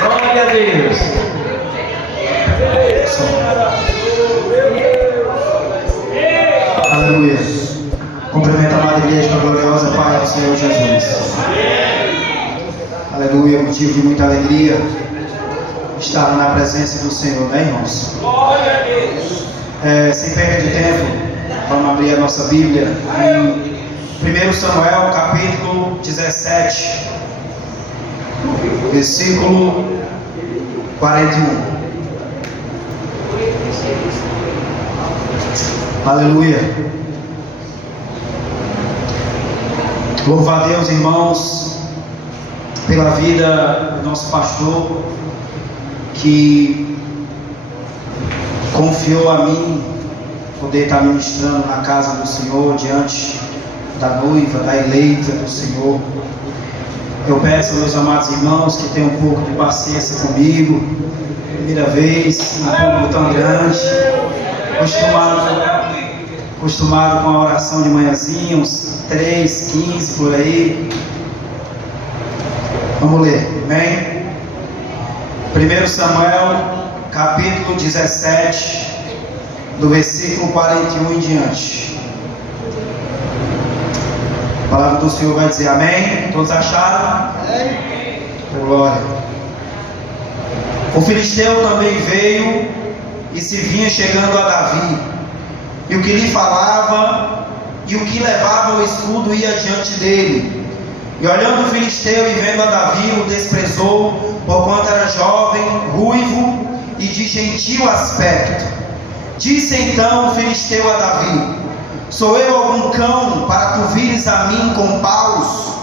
Glória a Deus. Aleluia. Cumprimento a amada igreja com a gloriosa paz do Senhor Jesus. Aleluia. Motivo de muita alegria estar na presença do Senhor, né, irmãos? Glória a Deus. Sem perda de tempo, vamos abrir a nossa Bíblia em 1 Samuel, capítulo 17, versículo 41. Aleluia. Louvo a Deus, irmãos, pela vida do nosso pastor, que confiou a mim poder estar ministrando na casa do Senhor, diante da noiva, da eleita do Senhor. Eu peço aos meus amados irmãos que tenham um pouco de paciência comigo. Primeira vez, um público tão grande, acostumado com a oração de manhãzinha, uns 3, 15 por aí. Vamos ler, amém? 1 Samuel, capítulo 17, do versículo 41 em diante. A palavra do Senhor vai dizer amém. Todos acharam? Amém. Glória. O filisteu também veio e se vinha chegando a Davi, e o que lhe falava e o que levava o escudo ia diante dele. E olhando o filisteu e vendo a Davi, o desprezou, porquanto era jovem, ruivo e de gentil aspecto. Disse então o filisteu a Davi: sou eu algum cão para tu vires a mim com paus?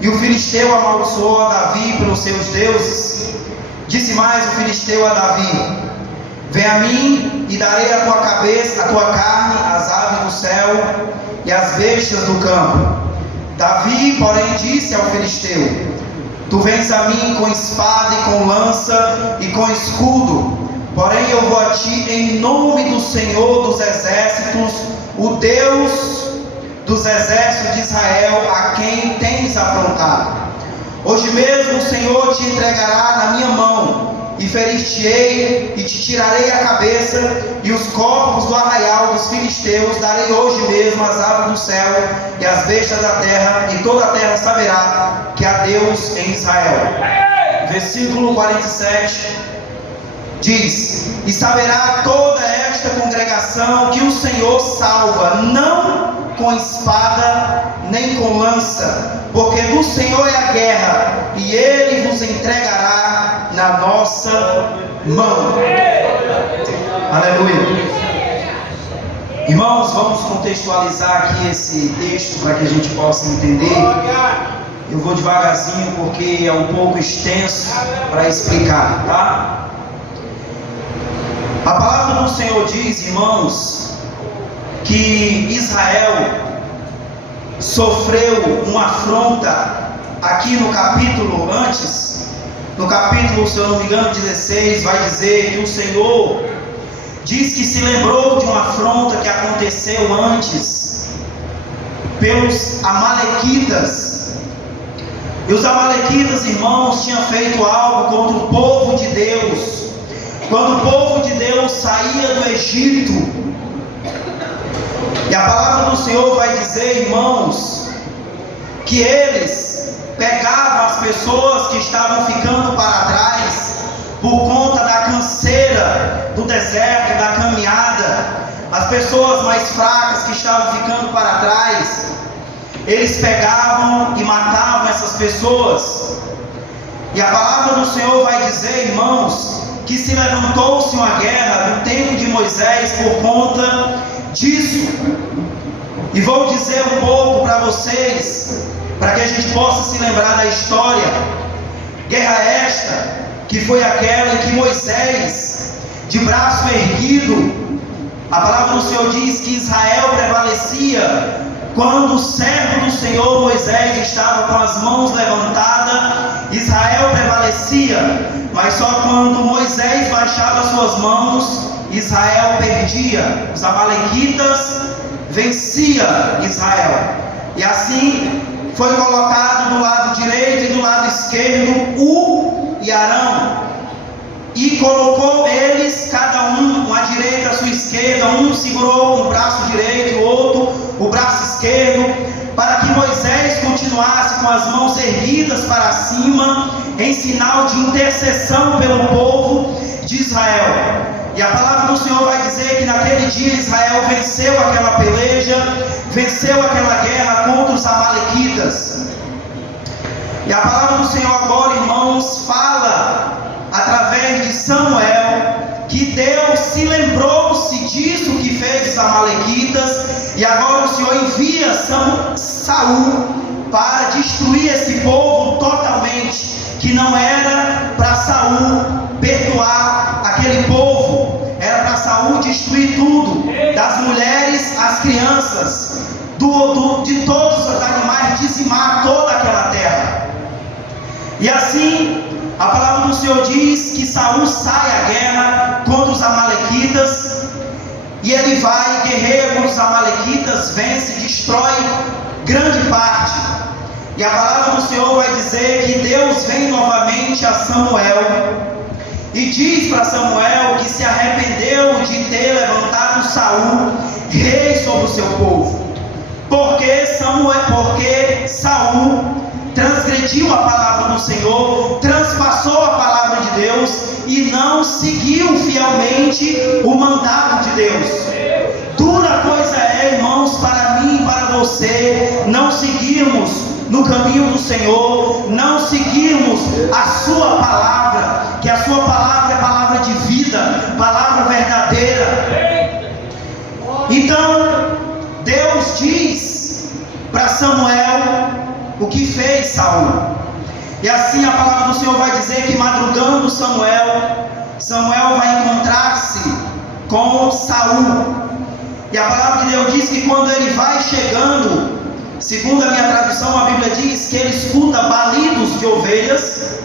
E o filisteu amaldiçoou a Davi pelos seus deuses. Disse mais o filisteu a Davi: vem a mim e darei a tua cabeça, a tua carne, às aves do céu e às bestas do campo. Davi, porém, disse ao filisteu: tu vens a mim com espada e com lança e com escudo, porém eu vou a ti em nome do Senhor dos exércitos, o Deus dos exércitos de Israel, a quem tens afrontado. Hoje mesmo o Senhor te entregará na minha mão, e ferir-te-ei, e te tirarei a cabeça, e os corpos do arraial dos filisteus darei hoje mesmo às aves do céu e às bestas da terra, e toda a terra saberá que há Deus em Israel. Versículo 47 diz: e saberá toda esta congregação que o Senhor salva, não com espada nem com lança, porque do Senhor é a guerra, e Ele vos entregará na nossa mão. Aleluia. Irmãos, vamos contextualizar aqui esse texto para que a gente possa entender. Eu vou devagarzinho porque é um pouco extenso para explicar, tá? A palavra do Senhor diz, irmãos, que Israel sofreu uma afronta aqui no capítulo antes. No capítulo, se eu não me engano, 16, vai dizer que o Senhor diz que se lembrou de uma afronta que aconteceu antes pelos amalequitas. E os amalequitas, irmãos, tinham feito algo contra o povo de Deus. Quando o povo de Deus saía do Egito, e a palavra do Senhor vai dizer, irmãos, que eles pegavam as pessoas que estavam ficando para trás por conta da canseira do deserto, da caminhada, as pessoas mais fracas que estavam ficando para trás, eles pegavam e matavam essas pessoas. E a palavra do Senhor vai dizer, irmãos, que se levantou-se uma guerra no tempo de Moisés por conta disso. E vou dizer um pouco para vocês, para que a gente possa se lembrar da história. Guerra esta que foi aquela em que Moisés, de braço erguido, a palavra do Senhor diz que Israel prevalecia quando o servo do Senhor Moisés estava com as mãos levantadas. Israel prevalecia, mas só quando Moisés baixava suas mãos, Israel perdia. Os amalequitas vencia Israel. E assim foi colocado do lado direito e do lado esquerdo o e Arão, e colocou eles, cada um à direita, à sua esquerda, um segurou o braço direito, o outro o braço esquerdo, para que Moisés continuasse com as mãos erguidas para cima, em sinal de intercessão pelo povo de Israel. E a palavra do Senhor vai dizer que naquele dia Israel venceu aquela peleja, venceu aquela guerra contra os amalequitas. E a palavra do Senhor agora, irmãos, fala através de Samuel que Deus se lembrou-se disso que fez os amalequitas, e agora o Senhor envia Saul para destruir esse povo totalmente, que não era para Saul perdoar aquele povo, era para Saul destruir tudo, das mulheres às crianças, de todos os animais, dizimar toda aquela terra. E assim a palavra do Senhor diz que Saul sai à guerra contra os amalequitas, e ele vai, guerreia contra os amalequitas, vence, destrói grande parte. E a palavra do Senhor vai dizer que Deus vem novamente a Samuel e diz para Samuel que se arrependeu de ter levantado Saul rei sobre o seu povo, porque Saul transgrediu a palavra do Senhor, transpassou a palavra de Deus e não seguiu fielmente o mandato de Deus. Dura coisa é, irmãos, para mim e para você, não seguirmos no caminho do Senhor, não seguirmos a sua palavra, que a sua palavra é palavra de vida, palavra verdadeira. Então Deus diz para Samuel o que fez Saul. E assim a palavra do Senhor vai dizer que madrugando Samuel vai encontrar-se com Saul. E a palavra de Deus diz que quando ele vai chegando, segundo a minha tradução, a Bíblia diz que ele escuta balidos de ovelhas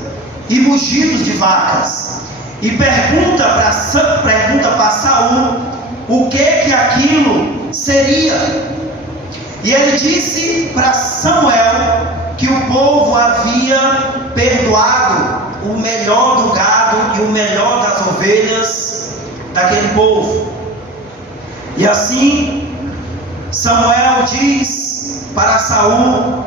e mugidos de vacas. E pergunta para Saul o que aquilo seria. E ele disse para Samuel que o povo havia perdoado o melhor do gado e o melhor das ovelhas daquele povo. E assim Samuel diz para Saul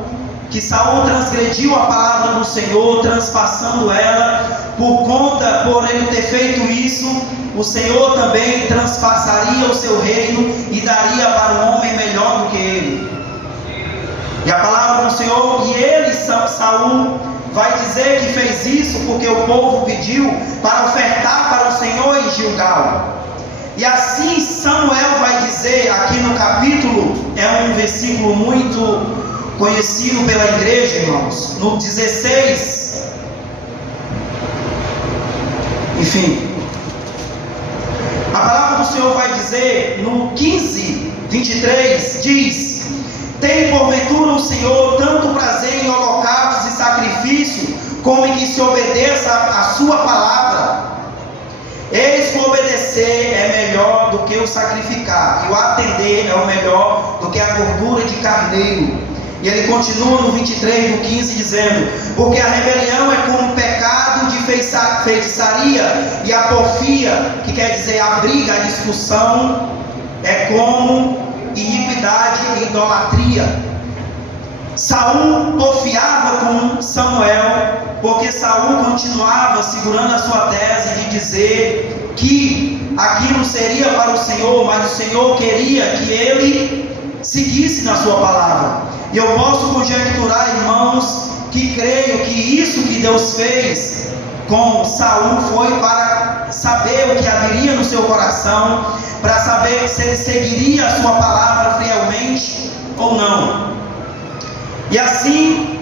que Saul transgrediu a palavra do Senhor, transpassando ela. Por ele ter feito isso, o Senhor também transpassaria o seu reino e daria para um homem melhor do que ele. E a palavra do Senhor, e ele, Saul, vai dizer que fez isso porque o povo pediu para ofertar para o Senhor em Gilgal. E assim Samuel vai dizer aqui no capítulo, é um versículo muito conhecido pela igreja, irmãos, no 16, enfim, a palavra do Senhor vai dizer no 15, 23, diz: tem porventura o Senhor tanto prazer em holocaustos e sacrifício, como em que se obedeça a sua palavra? Eis que o obedecer é melhor do que o sacrificar, e o atender é o melhor do que a gordura de carneiro. E ele continua no 23, no 15, dizendo: porque a rebelião é como pecado de feitiçaria, e a porfia, que quer dizer a briga, a discussão, é como iniquidade e idolatria. Saul porfiava com Samuel, porque Saul continuava segurando a sua tese de dizer que aquilo seria para o Senhor, mas o Senhor queria que ele seguisse na sua palavra. E eu posso conjecturar, irmãos, que creio que isso que Deus fez com Saul foi para saber o que haveria no seu coração, para saber se ele seguiria a sua palavra fielmente ou não. E assim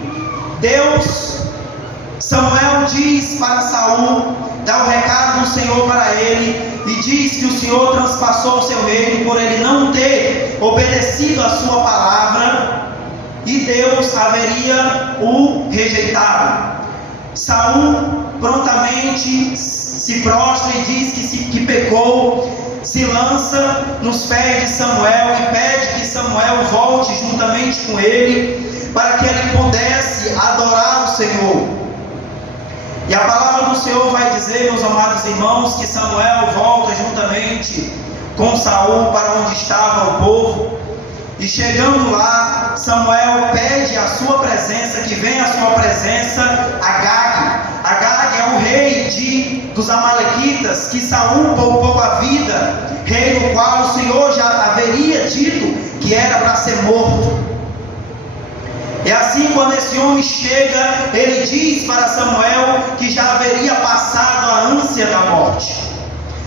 Samuel diz para Saul, dá o recado do Senhor para ele, e diz que o Senhor transpassou o seu reino por ele não ter obedecido a sua palavra, e Deus haveria o rejeitado. Saul prontamente se prostra e diz que pecou, se lança nos pés de Samuel e pede que Samuel volte juntamente com ele, para que ele pudesse adorar o Senhor. E a palavra do Senhor vai dizer, meus amados irmãos, que Samuel volta juntamente com Saul para onde estava o povo. E chegando lá, Samuel pede a sua presença, que venha a sua presença Agag. Agag é o rei dos Amalequitas, que Saul poupou a vida, rei no qual o Senhor já haveria dito que era para ser morto. É assim, quando esse homem chega, ele diz para Samuel que já haveria passado a ânsia da morte.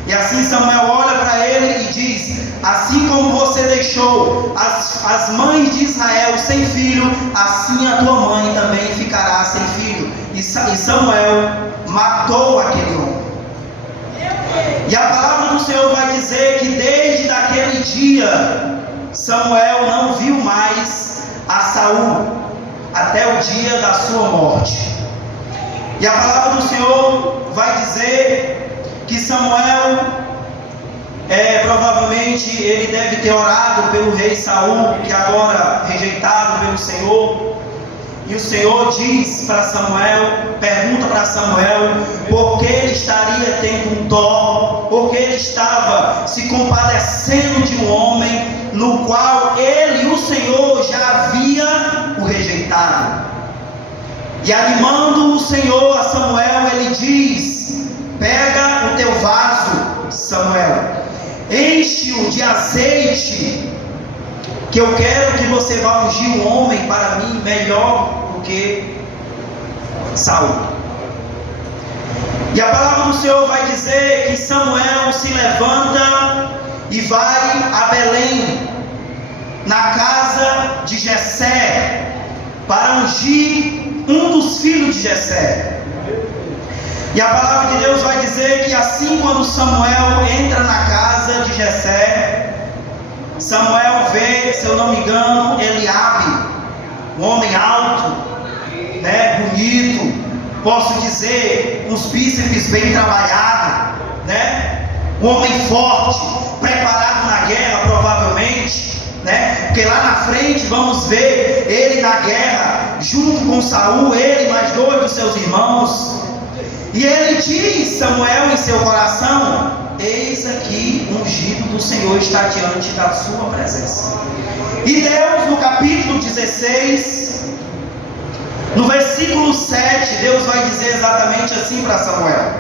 E assim Samuel olha para ele e diz: assim como você deixou as mães de Israel sem filho, assim a tua mãe também ficará sem filho. E Samuel matou aquele homem. E a palavra do Senhor vai dizer que desde aquele dia Samuel não viu mais a Saul até o dia da sua morte. E a palavra do Senhor vai dizer que Samuel, provavelmente ele deve ter orado pelo rei Saul, que agora rejeitado pelo Senhor. E o Senhor diz para Samuel, pergunta para Samuel, por que ele estaria tendo um dó, porque ele estava se compadecendo de um homem no qual ele, o Senhor, já havia o rejeitado. E animando o Senhor a Samuel, ele diz: pega o teu vaso, Samuel, enche-o de azeite, que eu quero que você vá ungir um homem para mim melhor do que Saul. E a palavra do Senhor vai dizer que Samuel se levanta e vai a Belém, na casa de Jessé, para ungir um dos filhos de Jessé. E a palavra de Deus vai dizer que assim, quando Samuel entra na casa de Jessé, Samuel vê, se eu não me engano, Eliabe, um homem alto, bonito, posso dizer, uns bíceps bem trabalhados, um homem forte, preparado na guerra, provavelmente, porque lá na frente vamos ver ele na guerra, junto com Saul, ele e mais 2 dos seus irmãos. E ele diz, Samuel, em seu coração: eis aqui o ungido do Senhor está diante da sua presença. E Deus, no capítulo 16, no versículo 7, Deus vai dizer exatamente assim para Samuel: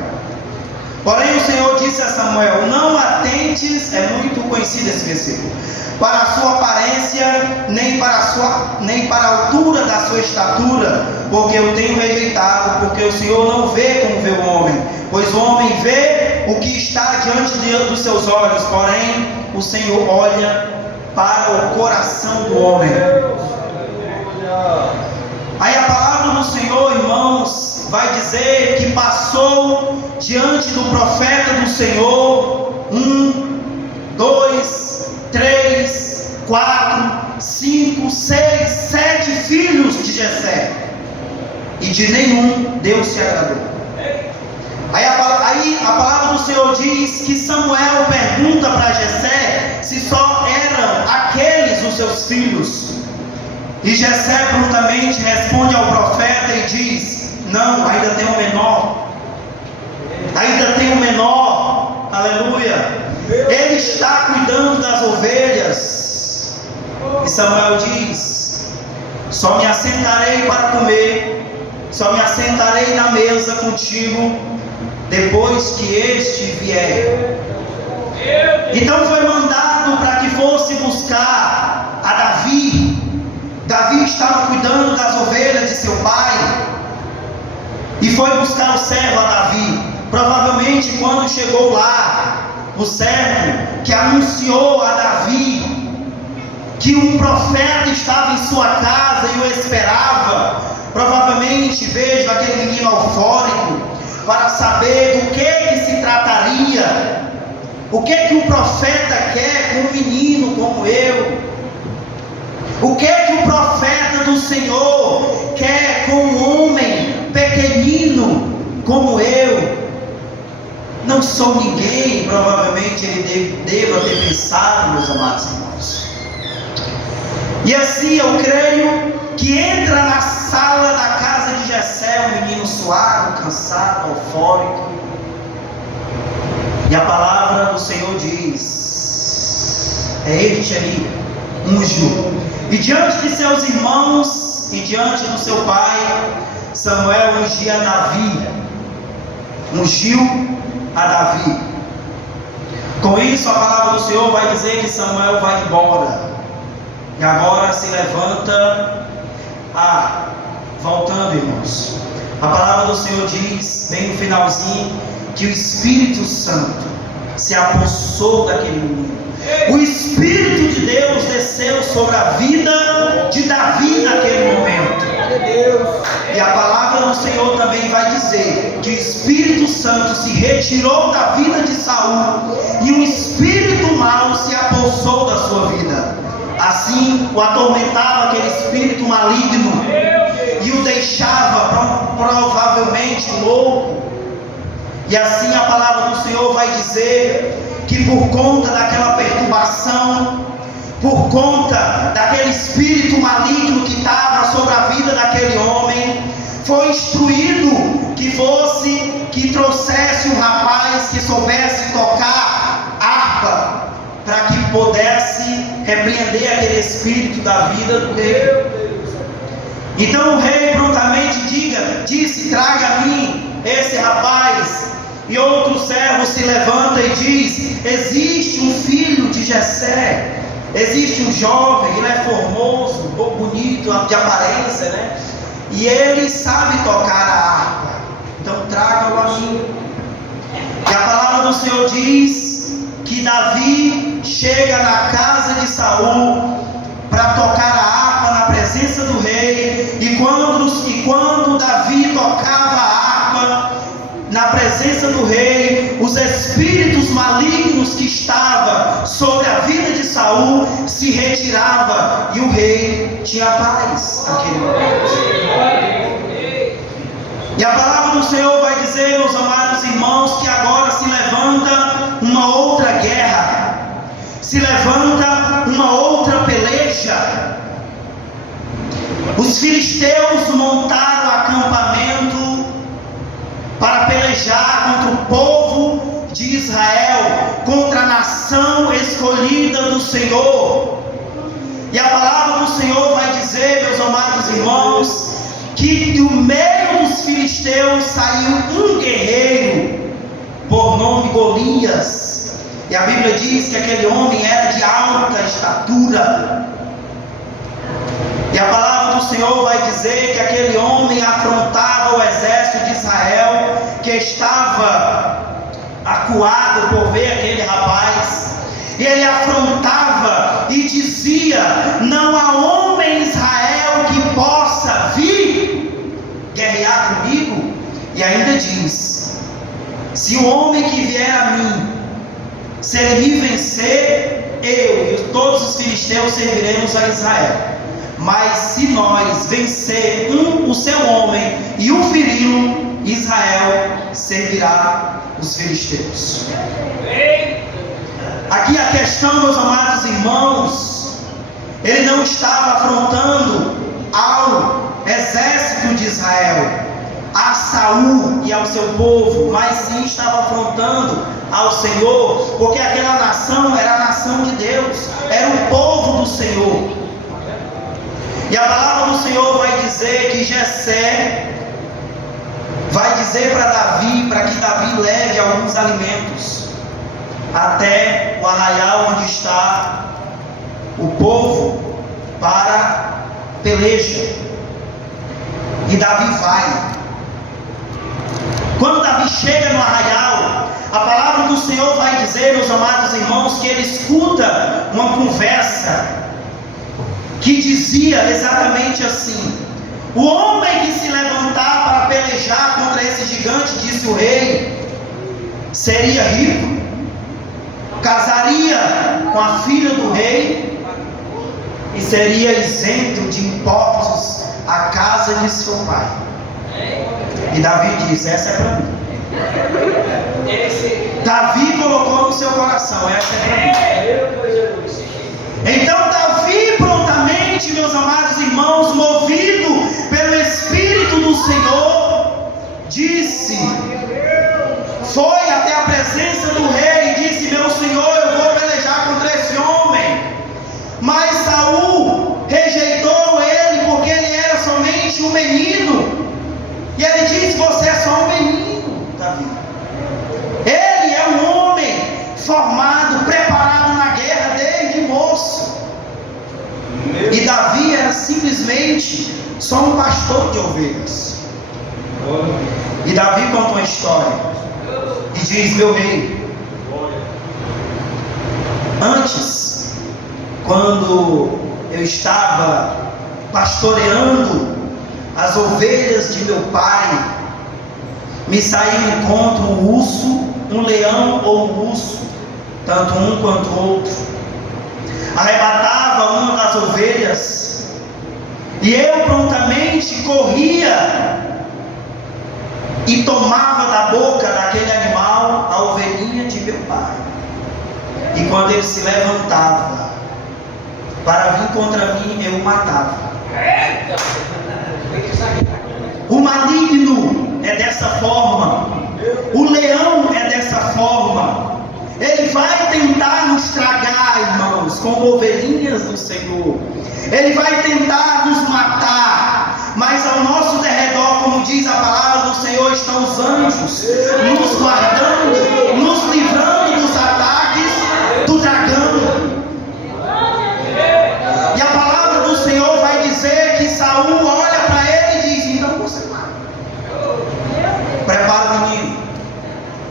porém o Senhor disse a Samuel: não atentes, é muito conhecido esse versículo, para a sua aparência, nem para a altura da sua estatura, porque eu tenho rejeitado, porque o Senhor não vê como vê o homem, pois o homem vê o que está diante dos seus olhos, porém o Senhor olha para o coração do homem. Aí a palavra do Senhor, irmãos, vai dizer que passou diante do profeta do Senhor 1, 2, 3, 4, 5, 6, 7 filhos de Jessé, e de nenhum Deus se agradou. Aí a palavra do Senhor diz que Samuel pergunta para Jessé se só eram aqueles os seus filhos. E Jessé prontamente responde ao profeta e diz: não, ainda tem um menor. Ainda tem um menor. Aleluia. Ele está cuidando das ovelhas. E Samuel diz: só me assentarei para comer, só me assentarei na mesa contigo depois que este vier. Então foi mandado para que fosse buscar a Davi. Davi estava cuidando das ovelhas de seu pai, e foi buscar o servo a Davi. Provavelmente quando chegou lá, o servo que anunciou a Davi que um profeta estava em sua casa e o esperava, provavelmente vejo aquele menino eufórico para saber do que se trataria, o que o profeta quer com um menino como eu, o que o profeta do Senhor quer com um homem pequenino como eu. Não sou ninguém, provavelmente ele deva ter pensado, meus amados irmãos. E assim eu creio que entra na sala da casa de Jessé, um menino suado, cansado, eufórico. E a palavra do Senhor diz: é este ali, ungiu. E diante de seus irmãos e diante do seu pai, Samuel ungia Davi. Ungiu a Davi. Com isso, a palavra do Senhor vai dizer que Samuel vai embora. E agora se levanta voltando, irmãos. A palavra do Senhor diz, bem no finalzinho, que o Espírito Santo se apossou daquele menino. O Espírito de Deus desceu sobre a vida de Davi naquele momento. E a palavra do Senhor também vai dizer que o Espírito Santo se retirou da vida de Saul e o espírito mau se apossou da sua vida. Assim o atormentava aquele espírito maligno e o deixava provavelmente louco. E assim a palavra do Senhor vai dizer que por conta daquela perturbação, por conta daquele espírito maligno que estava sobre a vida daquele homem, foi instruído que trouxesse um rapaz que soubesse tocar harpa, para que pudesse repreender aquele espírito da vida do rei. Então o rei prontamente disse: traga a mim esse rapaz. E outro servo se levanta e diz: existe um filho de Jessé, existe um jovem, ele é formoso, bonito de aparência, né? E ele sabe tocar a harpa, então traga-o a mim. E a palavra do Senhor diz que Davi chega na casa de Saul para tocar a harpa na presença do rei. E quando Davi tocava a harpa na presença do rei, os espíritos malignos que estavam sobre a vida de Saul se retiravam e o rei tinha paz naquele momento. E a palavra do Senhor vai dizer, meus amados irmãos, que agora se levanta uma outra guerra, se levanta uma outra peleja. Os filisteus montaram acampamento para pelejar contra o povo de Israel, contra a nação escolhida do Senhor. E a palavra do Senhor vai dizer, meus amados irmãos, que do meio dos filisteus saiu um guerreiro, por nome Golias. E a Bíblia diz que aquele homem era de alta estatura. E a palavra do Senhor vai dizer que aquele homem afrontava o exército de Israel, que estava acuado por ver aquele rapaz. E ele afrontava e dizia: não há homem em Israel que possa vir guerrear comigo. E ainda diz: se o homem que vier a mim, se ele me vencer, eu e todos os filisteus serviremos a Israel. Mas se nós vencer o seu homem e o feri-lo, Israel servirá os filisteus. Aqui a questão, meus amados irmãos, ele não estava afrontando ao exército de Israel, a Saul e ao seu povo, mas sim estava afrontando ao Senhor, porque aquela nação era a nação de Deus, era o povo do Senhor. E a palavra do Senhor vai dizer que Jessé vai dizer para Davi, para que Davi leve alguns alimentos até o arraial onde está o povo para peleja. E Davi vai. Quando Davi chega no arraial, a palavra do Senhor vai dizer, meus amados irmãos, que ele escuta uma conversa que dizia exatamente assim: o homem que se levantar para pelejar contra esse gigante, disse o rei, seria rico, casaria com a filha do rei e seria isento de impostos à casa de seu pai. E Davi disse: essa é para mim. Davi colocou no seu coração: essa é para mim. Então Davi prontamente, meus amados irmãos, movido pelo Espírito do Senhor, disse, foi até a presença do rei e disse: meu senhor, eu vou pelejar contra esse homem. Mas Saul rejeitou ele porque ele era somente um menino. E ele disse: você é só um menino, Davi. Ele é um homem formado, preparado na guerra desde moço. E Davi era simplesmente só um pastor de ovelhas. E Davi conta uma história e diz: meu rei, antes, quando eu estava pastoreando as ovelhas de meu pai, me saiu um encontro um urso, um leão ou um urso, tanto um quanto o outro, arrebatava uma das ovelhas, e eu prontamente corria e tomava da boca daquele animal a ovelhinha de meu pai. E quando ele se levantava para vir contra mim, eu o matava. O maligno é dessa forma, o leão é dessa forma. Ele vai tentar nos tragar, irmãos, como ovelhinhas do Senhor. Ele vai tentar nos matar, mas ao nosso derredor, como diz a palavra do Senhor, estão os anjos nos guardando, nos livrando dos ataques do dragão. E a palavra do Senhor vai dizer que Saul olha para ele e diz: então você vai. Prepara o menino.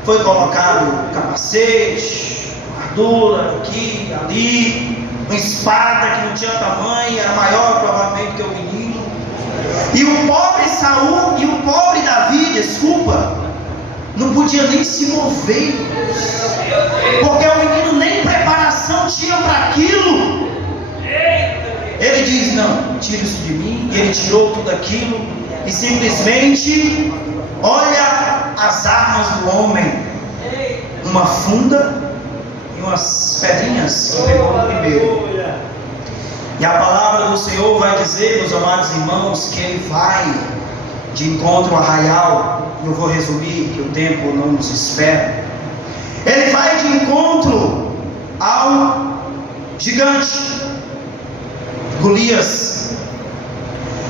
Foi colocado capacete, armadura, aqui, ali, uma espada que não tinha tamanho, era maior provavelmente que o menino. E o pobre Saul e o pobre Davi, desculpa, não podia nem se mover, porque o menino nem preparação tinha para aquilo. Ele diz: não, tira isso de mim. E ele tirou tudo aquilo e simplesmente olha as armas do homem, uma funda e umas pedrinhas que pegou no primeiro. E a palavra do Senhor vai dizer, meus amados irmãos, que ele vai de encontro ao arraial. Eu vou resumir, que o tempo não nos espera. Ele vai de encontro ao gigante Golias.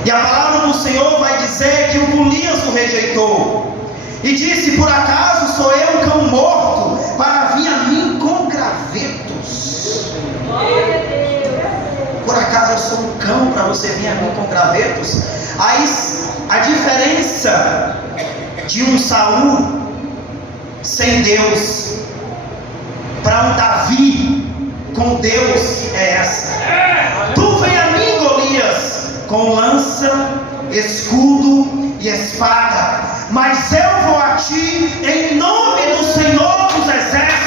E a palavra do Senhor vai dizer que o Golias o rejeitou e disse: por acaso sou eu um cão morto para vir a mim com gravetos? Por acaso eu sou um cão para você vir a mim com gravetos? Aí a diferença de um Saul sem Deus para um Davi com Deus é essa: tu vem a mim, Golias, com lança, escudo e espada, mas eu vou a ti em nome do Senhor dos Exércitos.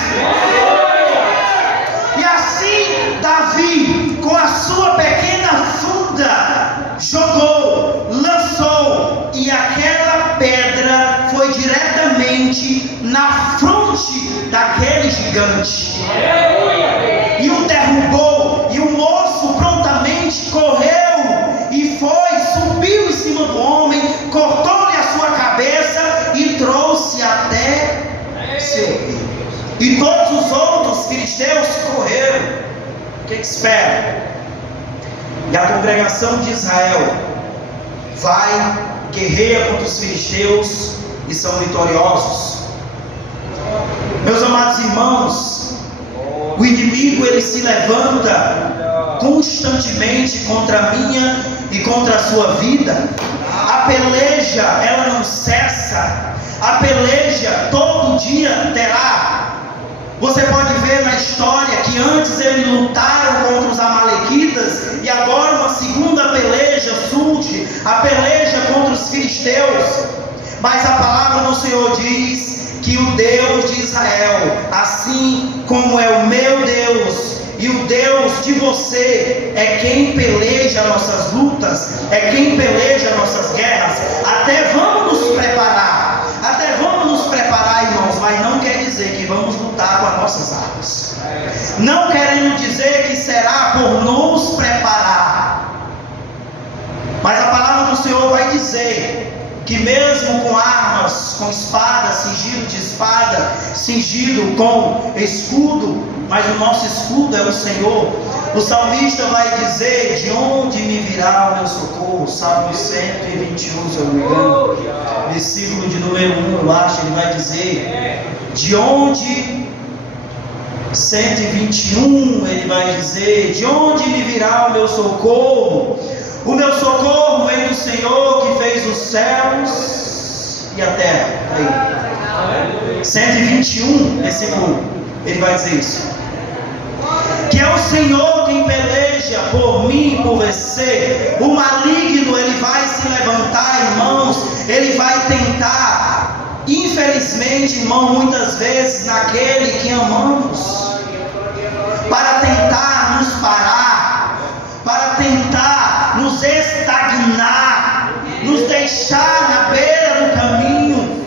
E assim Davi, com a sua pequena funda, jogou, lançou, e aquela pedra foi diretamente na fronte daquele gigante e o derrubou. E o moço prontamente correu e subiu em cima do homem, cortou-lhe a sua cabeça e trouxe até seu filho. E todos os outros filisteus correram. O que espera? E a congregação de Israel vai, guerreia contra os filisteus e são vitoriosos. Meus amados irmãos, o inimigo ele se levanta constantemente contra a minha e contra a sua vida. A peleja ela não cessa, a peleja todo dia terá. Você pode ver na história que antes eles lutaram contra os amalequitas e agora uma segunda peleja surge, a peleja contra os filisteus. Mas a palavra do Senhor diz que o Deus de Israel, assim como é o meu Deus e o Deus de você, é quem peleja nossas lutas, é quem peleja nossas guerras. Até vamos nos preparar, irmãos, mas não quer dizer que vamos lutar com as nossas armas. Não querendo dizer que será por nos preparar, mas a palavra do Senhor vai dizer que mesmo com armas, com espada, cingido de espada, cingido com escudo, mas o nosso escudo é o Senhor. O salmista vai dizer: de onde me virá o meu socorro? Salmo 121, se eu não me engano, versículo de número 1, eu acho, ele vai dizer: de onde, 121, ele vai dizer: de onde me virá o meu socorro? O meu socorro vem do Senhor que fez os céus e a terra. Aí. 121, versículo 1, ele vai dizer isso. Que é o Senhor quem peleja por mim, por você. O maligno, ele vai se levantar, irmãos, ele vai tentar, infelizmente, irmão, muitas vezes naquele que amamos, para tentar nos parar, para tentar nos estagnar, nos deixar na beira do caminho.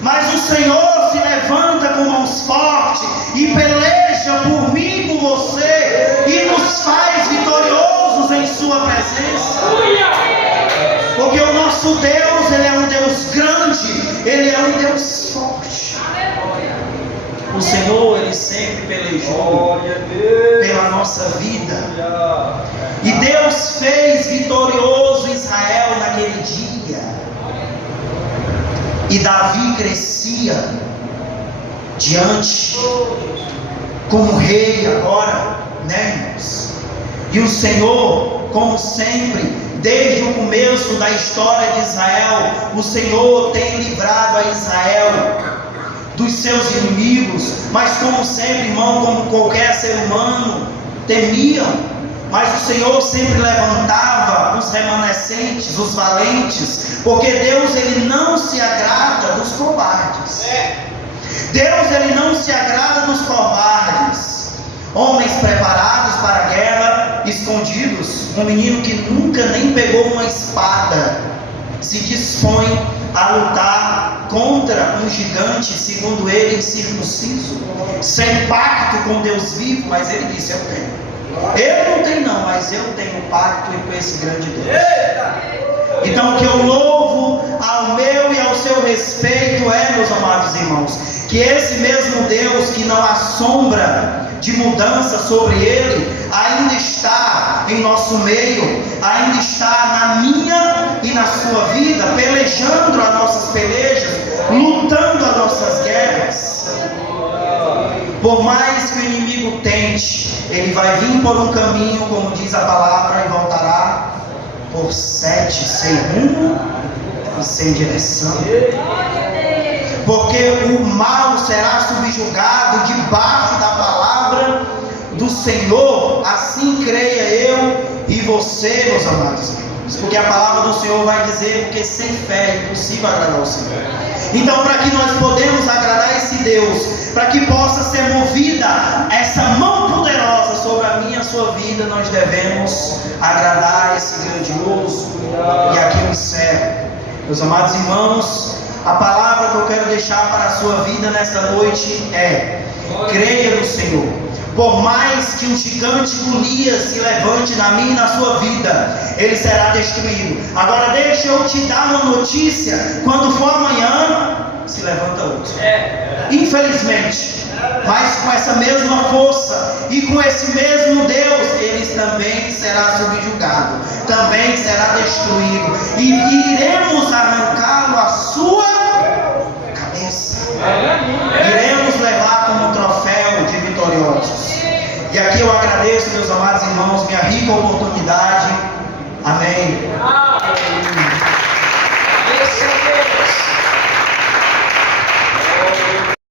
Mas o Senhor se levanta com mãos fortes e peleja por mim e por você, e nos faz vitoriosos em sua presença. Porque o nosso Deus, ele é um Deus grande, ele é um Deus forte. O Senhor, ele sempre pelejou pela nossa vida. E Deus fez vitorioso Israel naquele dia. E Davi crescia diante como rei agora, né, irmãos? E o Senhor, como sempre, desde o começo da história de Israel, o Senhor tem livrado a Israel dos seus inimigos. Mas como sempre, irmão, como qualquer ser humano, temiam. Mas o Senhor sempre levantava os remanescentes, os valentes, porque Deus, ele não se agrada dos covardes. Deus, ele não se agrada dos covardes. Homens preparados para a guerra, escondidos. Um menino que nunca nem pegou uma espada se dispõe a lutar contra um gigante, segundo ele, incircunciso, sem pacto com Deus vivo. Mas ele disse: eu tenho. Eu não tenho não, mas eu tenho um pacto com esse grande Deus. Então, o que eu louvo ao meu e ao seu respeito é, meus amados irmãos, que esse mesmo Deus que não há sombra de mudança sobre ele, ainda está em nosso meio, ainda está na minha e na sua vida, pelejando as nossas pelejas, lutando as nossas guerras. Por mais que o inimigo tente, ele vai vir por um caminho, como diz a palavra, e voltará por 7 sem rumo e sem direção. Porque o mal será subjugado debaixo da palavra do Senhor. Assim creia eu e você, meus amados irmãos. Porque a palavra do Senhor vai dizer: porque sem fé é impossível agradar o Senhor. Então, para que nós podemos agradar esse Deus, para que possa ser movida essa mão poderosa sobre a minha e a sua vida, nós devemos agradar esse grandioso. E aqui eu encerro. Meus amados irmãos, a palavra que eu quero deixar para a sua vida nessa noite é: creia no Senhor. Por mais que um gigante Golias se levante na minha e na sua vida, ele será destruído. Agora deixa eu te dar uma notícia: quando for amanhã, se levanta outro. Infelizmente, mas com essa mesma força e com esse mesmo Deus, ele também será subjugado, também será destruído, e iremos arrancá-lo a sua cabeça. Iremos levar como troféu de vitoriosos. E aqui eu agradeço, meus amados irmãos, minha rica oportunidade. Amém.